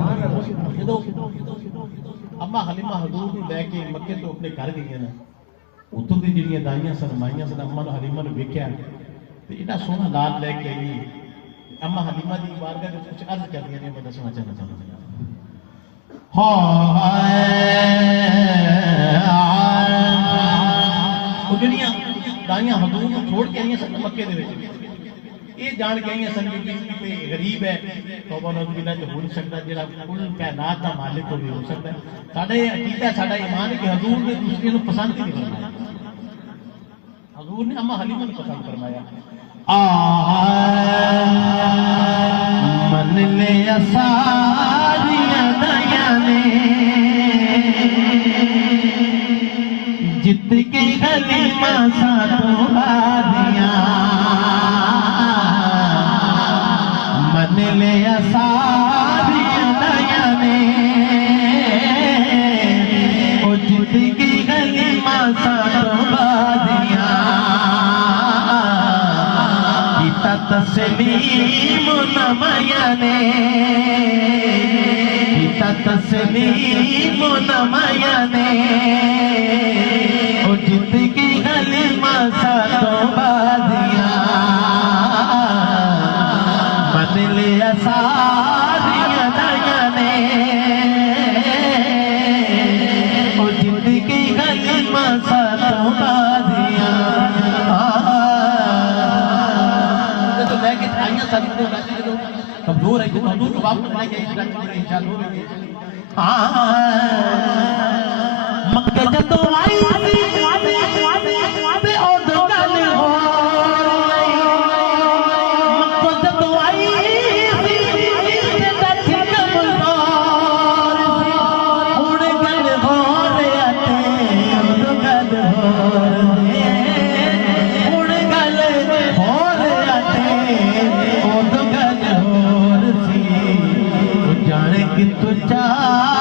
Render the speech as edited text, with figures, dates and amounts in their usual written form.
जो अम्मा हलीमा हजूर को लैके मक्के तो अपने घर गई ना, उतों की जिहड़ियां दाइयां सन माइयां सन, अम्मा ने हलीमा ने वेख्या तो इतना सोहना लाल लैके आई। अम्मा हलीमा की बारगाह में कुछ अर्ज कर दिया, मैं दसना चाहना चाहूँगा। जिहड़ियां दाइयां हजूर को छोड़ के आई सन मक्के दे विच, ये जान के आई सन कि गरीब है, तौबा नौज़ बिल्लाह जो हो नहीं सकता, जिहड़ा कुल कायनात का मालिक हो भी हो सकता है। साडा अकीदा साडा ईमान है कि हजूर ने दूसरे को पसंद ही नहीं करना। हजूर ने अम्मा हलीमा को पसंद फरमाया। मन ले सारियां दया ने जित के हलीमा सातों बादियां, मन ले सारियां दया ने ओ जित के हलीमा सातों बादियां, गीता तस्लीम नमया ने, गीता तस्लीम नमया ने ओ जित की हलीमा सातों बादियां, मन लिया सारियां दया ने ओ जित की हलीमा सातों बादियां। तो लेके आइया सारी तो जो कमजोर है, जो कमजोर को वापस लेके इंशाअल्लाह मक्के जदों आई ते उदों गल हो रही, मक्के जदों आई ते बैठी कमजोर, हुण गल हो रही ते उदों गल हो रही, हुण गल हो रही ते उदों गल हो रही। जाने कि तू चाह